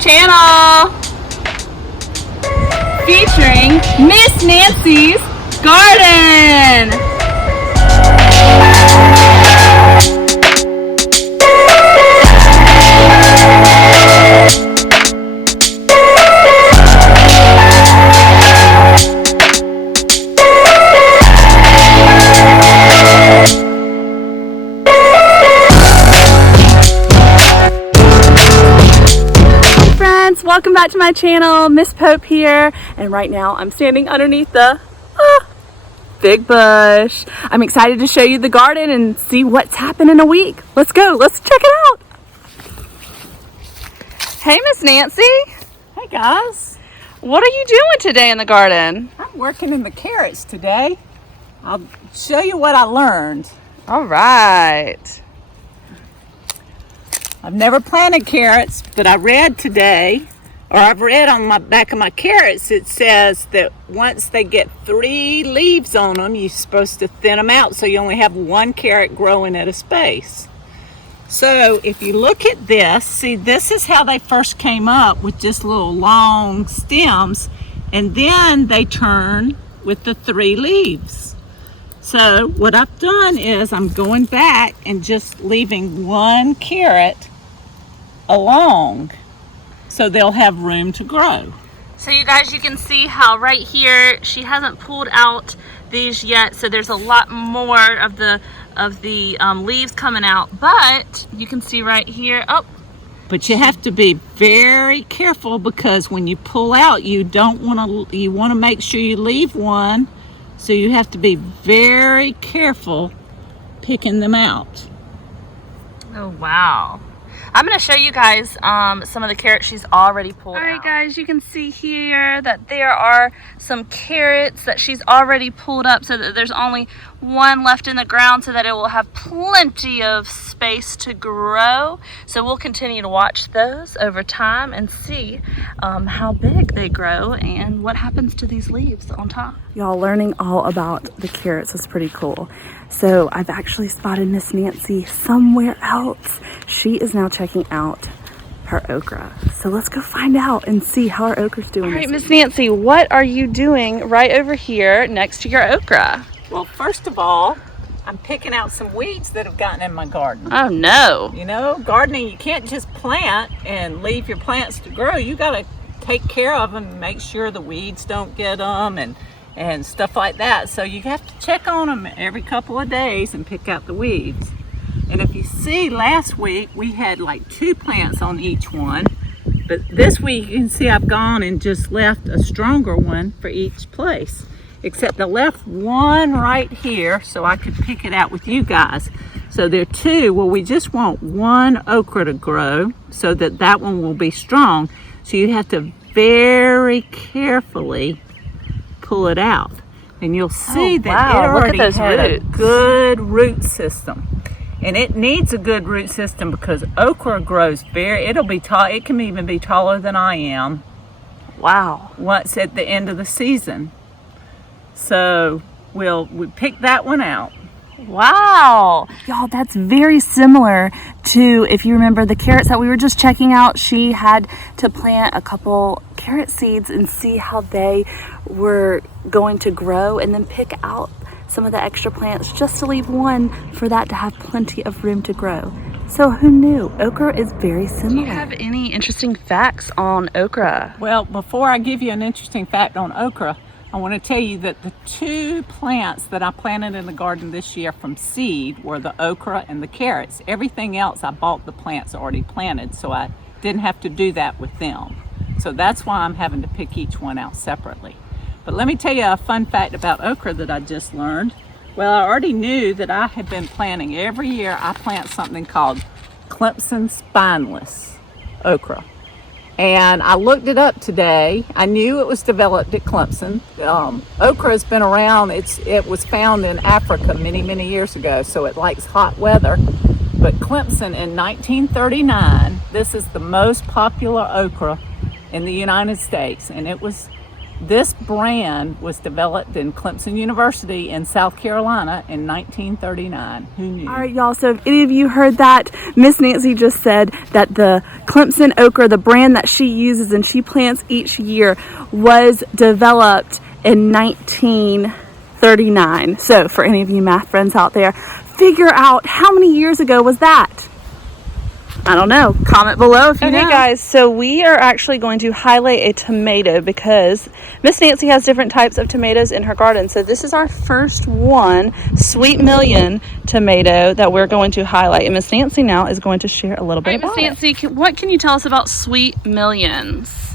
channel featuring Miss Nancy's Garden. Welcome back to my channel. Miss Pope here, and right now I'm standing underneath the big bush. I'm excited to show you the garden and see what's happened in a week. Let's go, let's check it out. Hey Miss Nancy. Hey guys. What are you doing today in the garden? I'm working in the carrots today. I'll show you what I learned. All right. I've never planted carrots, but I read today, or I've read on my back of my carrots, it says that once they get 3 leaves on them, you're supposed to thin them out so you only have 1 carrot growing at a space. So if you look at this, see, this is how they first came up, with just little long stems, and then they turn with the 3 leaves. So what I've done is I'm going back and just leaving 1 carrot along so they'll have room to grow. So you guys, you can see how right here she hasn't pulled out these yet, so there's a lot more of the leaves coming out, but you can see right here, but you have to be very careful, because when you pull out, you want to make sure you leave 1, so you have to be very careful picking them out. Oh wow. I'm going to show you guys some of the carrots she's already pulled out. All right guys, you can see here that there are some carrots that she's already pulled up, so that there's only 1 left in the ground, so that it will have plenty of space to grow. So we'll continue to watch those over time and see how big they grow and what happens to these leaves on top. Y'all, learning all about the carrots is pretty cool. So I've actually spotted Miss Nancy somewhere else. She is now checking out her okra. So let's go find out and see how our okra's doing. All right, Miss Nancy, what are you doing right over here next to your okra? Well, first of all, I'm picking out some weeds that have gotten in my garden. Oh no. You know, gardening, you can't just plant and leave your plants to grow. You got to take care of them and make sure the weeds don't get them and stuff like that. So you have to check on them every couple of days and pick out the weeds. And if you see, last week we had like 2 plants on each one, but this week you can see I've gone and just left a stronger one for each place, except I left 1 right here so I could pick it out with you guys. So there are 2. Well, we just want 1 okra to grow so that one will be strong. So you have to very carefully pull it out, and you'll see that it already has a good root system. And it needs a good root system, because okra grows it'll be tall. It can even be taller than I am. Wow. Once at the end of the season. So we pick that one out. Wow. Y'all, that's very similar to, if you remember the carrots that we were just checking out, she had to plant a couple carrot seeds and see how they were going to grow, and then pick out some of the extra plants just to leave 1 for that to have plenty of room to grow. So who knew? Okra is very similar. Do you have any interesting facts on okra? Well, before I give you an interesting fact on okra, I want to tell you that the 2 plants that I planted in the garden this year from seed were the okra and the carrots. Everything else, I bought the plants already planted, so I didn't have to do that with them. So that's why I'm having to pick each one out separately. But let me tell you a fun fact about okra that I just learned. Well, I already knew that I had been planting. Every year I plant something called Clemson spineless okra. And I looked it up today. I knew it was developed at Clemson. Okra has been around. It was found in Africa many, many years ago, so it likes hot weather. But Clemson in 1939, this is the most popular okra in the United States, and it was This brand was developed in Clemson University in South Carolina in 1939. Who knew? All right, y'all. So if any of you heard that, Miss Nancy just said that the Clemson okra, the brand that she uses and she plants each year, was developed in 1939. So for any of you math friends out there, figure out how many years ago was that? I don't know. Comment below if you know. Okay, guys, so we are actually going to highlight a tomato because Miss Nancy has different types of tomatoes in her garden. So this is our first one, Sweet Million tomato, that we're going to highlight. And Miss Nancy now is going to share a little bit about it. Miss Nancy, what can you tell us about Sweet Millions?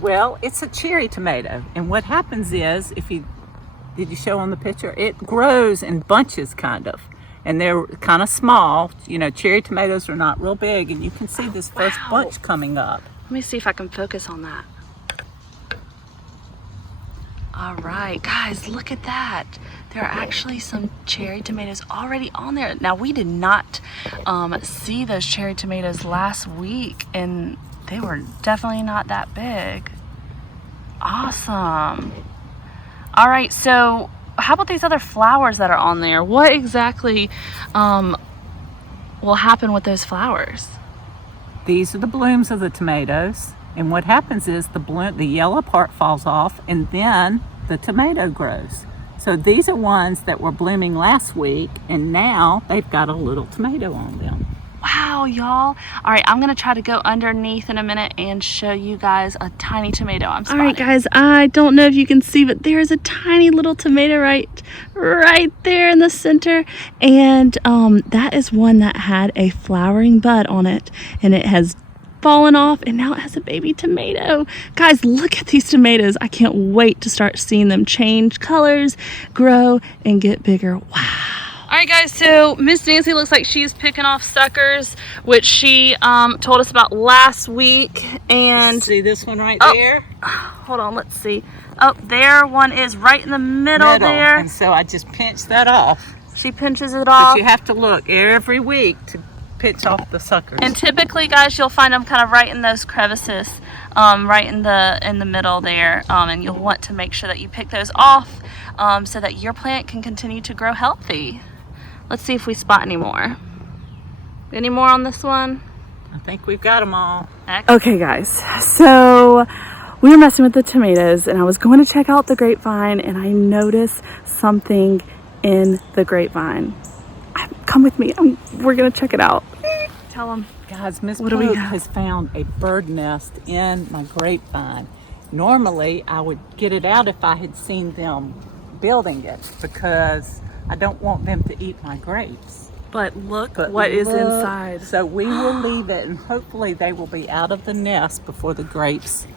Well, it's a cherry tomato. And what happens is, did you show on the picture? It grows in bunches, kind of. And they're kind of small. You know, cherry tomatoes are not real big, and you can see this first bunch coming up. Let me see if I can focus on that. All right, guys, look at that. There are actually some cherry tomatoes already on there. Now, we did not see those cherry tomatoes last week, and they were definitely not that big. Awesome. All right, so how about these other flowers that are on there? What exactly will happen with those flowers? These are the blooms of the tomatoes, and what happens is the yellow part falls off, and then the tomato grows. So these are ones that were blooming last week, and now they've got a little tomato on them. Wow, y'all. All right, I'm gonna try to go underneath in a minute and show you guys a tiny tomato I'm spotting. All right, guys, I don't know if you can see, but there's a tiny little tomato right there in the center. And that is one that had a flowering bud on it, and it has fallen off, and now it has a baby tomato. Guys, look at these tomatoes. I can't wait to start seeing them change colors, grow, and get bigger. Wow. All right, guys, so Miss Nancy looks like she's picking off suckers, which she told us about last week. And see this one right there? Hold on, let's see. Oh, there one is right in the middle there. And so I just pinched that off. She pinches it off. But you have to look every week to pinch off the suckers. And typically, guys, you'll find them kind of right in those crevices, right in the middle there. And you'll want to make sure that you pick those off so that your plant can continue to grow healthy. Let's see if we spot any more. Any more on this one? I think we've got them all. Okay, guys, so we were messing with the tomatoes, and I was going to check out the grapevine, and I noticed something in the grapevine. Come with me. We're going to check it out. Tell them. Guys, Miss Pope has found a bird nest in my grapevine. Normally, I would get it out if I had seen them building it, because I don't want them to eat my grapes. But look what is inside. So we will leave it, and hopefully they will be out of the nest before the grapes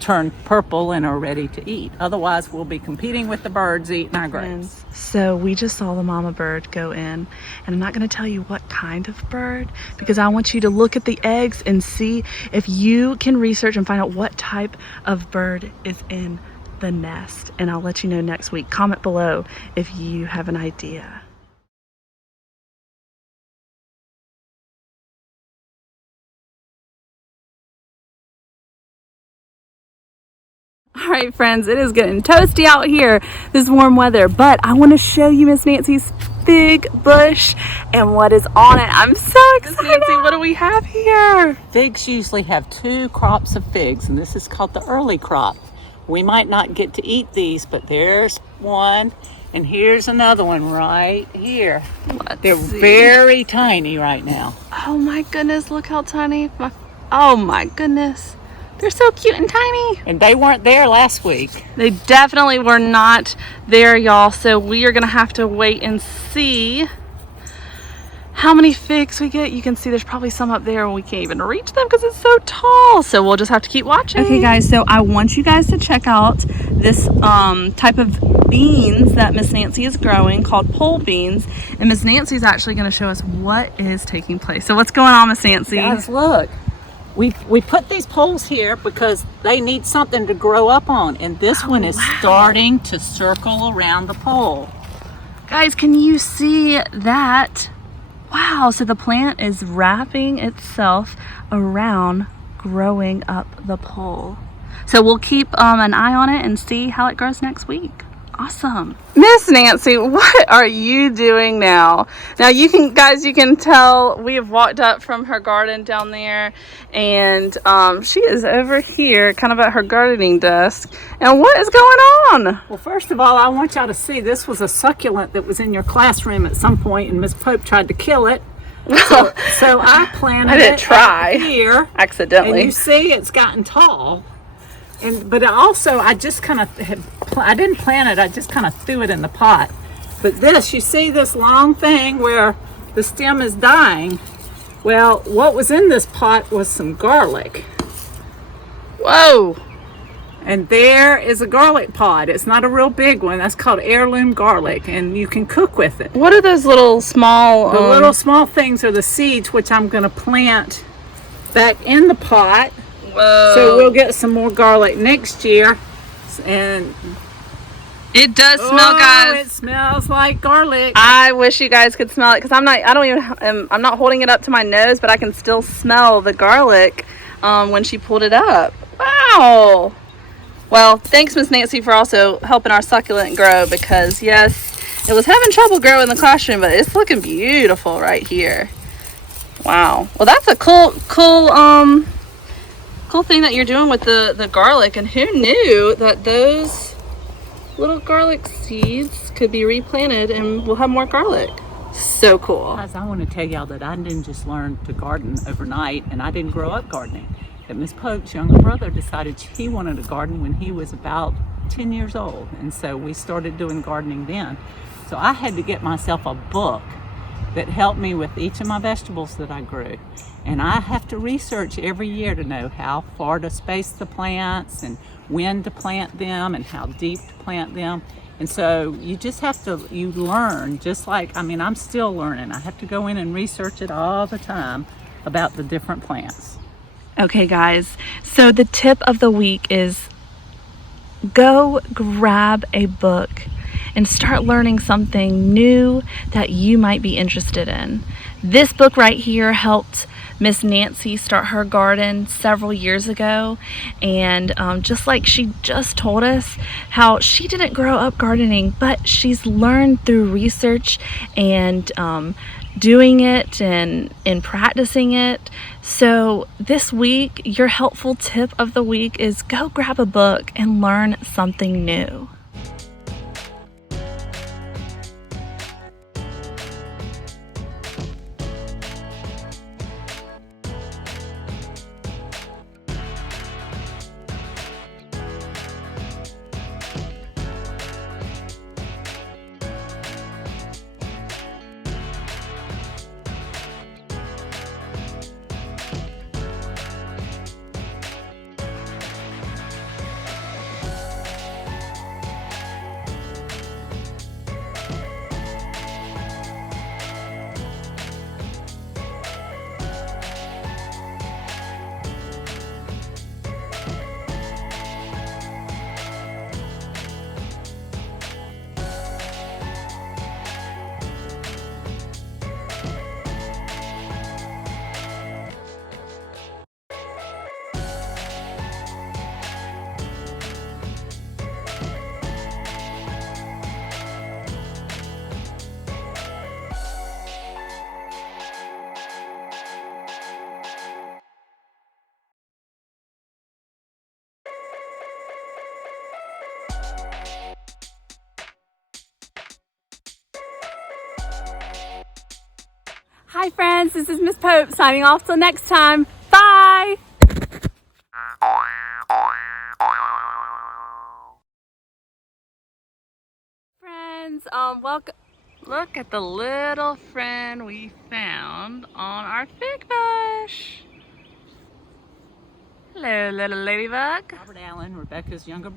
turn purple and are ready to eat. Otherwise, we'll be competing with the birds eating our grapes. So we just saw the mama bird go in, and I'm not going to tell you what kind of bird, because I want you to look at the eggs and see if you can research and find out what type of bird is in the nest, and I'll let you know next week. Comment below if you have an idea. All right, friends, it is getting toasty out here this warm weather, but I want to show you Miss Nancy's fig bush and what is on it. I'm so excited. Miss Nancy, what do we have here? Figs usually have 2 crops of figs, and this is called the early crop. We might not get to eat these, but there's one, and here's another one right here. They're very tiny right now. Oh my goodness, look how tiny. Oh my goodness. They're so cute and tiny. And they weren't there last week. They definitely were not there, y'all. So we are gonna have to wait and see how many figs we get. You can see there's probably some up there and we can't even reach them because it's so tall. So we'll just have to keep watching. Okay, guys, so I want you guys to check out this type of beans that Miss Nancy is growing called pole beans. And Miss Nancy's actually gonna show us what is taking place. So what's going on, Miss Nancy? Guys, look. We put these poles here because they need something to grow up on, and this one is starting to circle around the pole. Guys, can you see that? Wow, so the plant is wrapping itself around growing up the pole. So we'll keep an eye on it and see how it grows next week. Awesome. Miss Nancy, what are you doing now? Now you can tell we have walked up from her garden down there, and she is over here kind of at her gardening desk. And what is going on? Well, first of all, I want y'all to see this was a succulent that was in your classroom at some point, and Miss Pope tried to kill it. So I planted it here accidentally. And you see it's gotten tall. But I just kind of, I didn't plant it, I just kind of threw it in the pot. But this, you see this long thing where the stem is dying? Well, what was in this pot was some garlic. Whoa! And there is a garlic pod. It's not a real big one. That's called heirloom garlic, and you can cook with it. What are those little small... The little small things are the seeds, which I'm going to plant back in the pot. Whoa. So we'll get some more garlic next year. And it does smell, guys. It smells like garlic. I wish you guys could smell it, because I'm not holding it up to my nose, but I can still smell the garlic when she pulled it up. Wow. Well, thanks, Miss Nancy, for also helping our succulent grow, because yes, it was having trouble growing in the classroom, but it's looking beautiful right here. Wow. Well, that's a cool thing that you're doing with the garlic. And who knew that those little garlic seeds could be replanted and we'll have more garlic? So cool. Guys, I want to tell y'all that I didn't just learn to garden overnight, and I didn't grow up gardening. That Miss Pope's younger brother decided he wanted to garden when he was about 10 years old, and so we started doing gardening then. So I had to get myself a book that helped me with each of my vegetables that I grew. And I have to research every year to know how far to space the plants and when to plant them and how deep to plant them. And so you just have to, you learn, just like, I'm still learning. I have to go in and research it all the time about the different plants. Okay, guys, so the tip of the week is go grab a book and start learning something new that you might be interested in. This book right here helped Miss Nancy start her garden several years ago, and just like she just told us how she didn't grow up gardening, but she's learned through research and doing it and practicing it. So this week, your helpful tip of the week is go grab a book and learn something new. Hi friends, this is Miss Pope signing off till next time. Bye! Friends, welcome. Look at the little friend we found on our fig bush. Hello, little ladybug. Robert Allen, Rebecca's younger.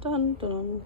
Dun, dun.